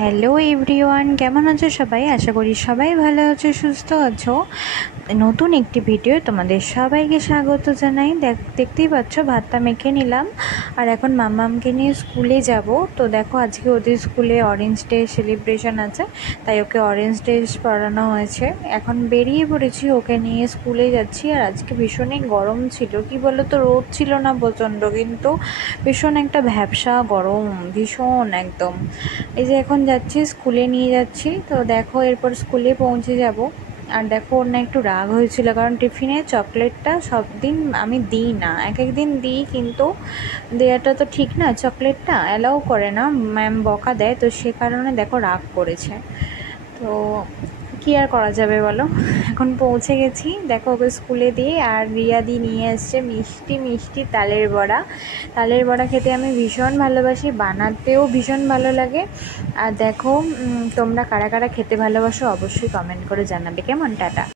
Hello everyone, কেমন আছো সবাই? আশা করি সবাই ভালো আছো, সুস্থ আছো। নতুন একটি ভিডিও তোমাদের সবাইকে স্বাগত জানাই। দেখতেই পাচ্ছ ভাতটা মেখে নিলাম আর এখন মাম্মামকে নিয়ে স্কুলে যাব। তো দেখো আজকে ওদের স্কুলে অরেঞ্জ ডে সেলিব্রেশন আছে, তাই ওকে অরেঞ্জ ড্রেস পরানো হয়েছে। এখন বেরিয়ে পড়েছি, ওকে নিয়ে স্কুলে যাচ্ছি। আর আজকে ভীষণই গরম ছিল, কি বলো তো, রোদ ছিল না প্রচণ্ড, কিন্তু ভীষণ একটা ভ্যাপসা গরম, ভীষণ একদম। এই যে এখন যাচ্ছি, স্কুলে নিয়ে যাচ্ছি। তো দেখো এরপর স্কুলে পৌঁছে যাব। আর দেখো ওর না একটু রাগ হয়েছিল, কারণ টিফিনে চকলেটটা সব দিন আমি দিই না, এক এক দিন দিই, কিন্তু দেওয়াটা তো ঠিক না, চকলেটটা অ্যালাউ করে না ম্যাম, বকা দেয়। তো সে কারণে দেখো রাগ করেছে। তো কী আর করা যাবে বলো। এখন পৌঁছে গেছি, দেখো ওকে স্কুলে দিয়ে। আর রিয়াদি নিয়ে আসছে মিষ্টি মিষ্টি তালের বড়া। তালের বড়া খেতে আমি ভীষণ ভালোবাসি, বানাতেও ভীষণ ভালো লাগে। আর দেখো তোমরা কারা কারা খেতে ভালোবাসো অবশ্যই কমেন্ট করে জানাবে কেমন। টাটা।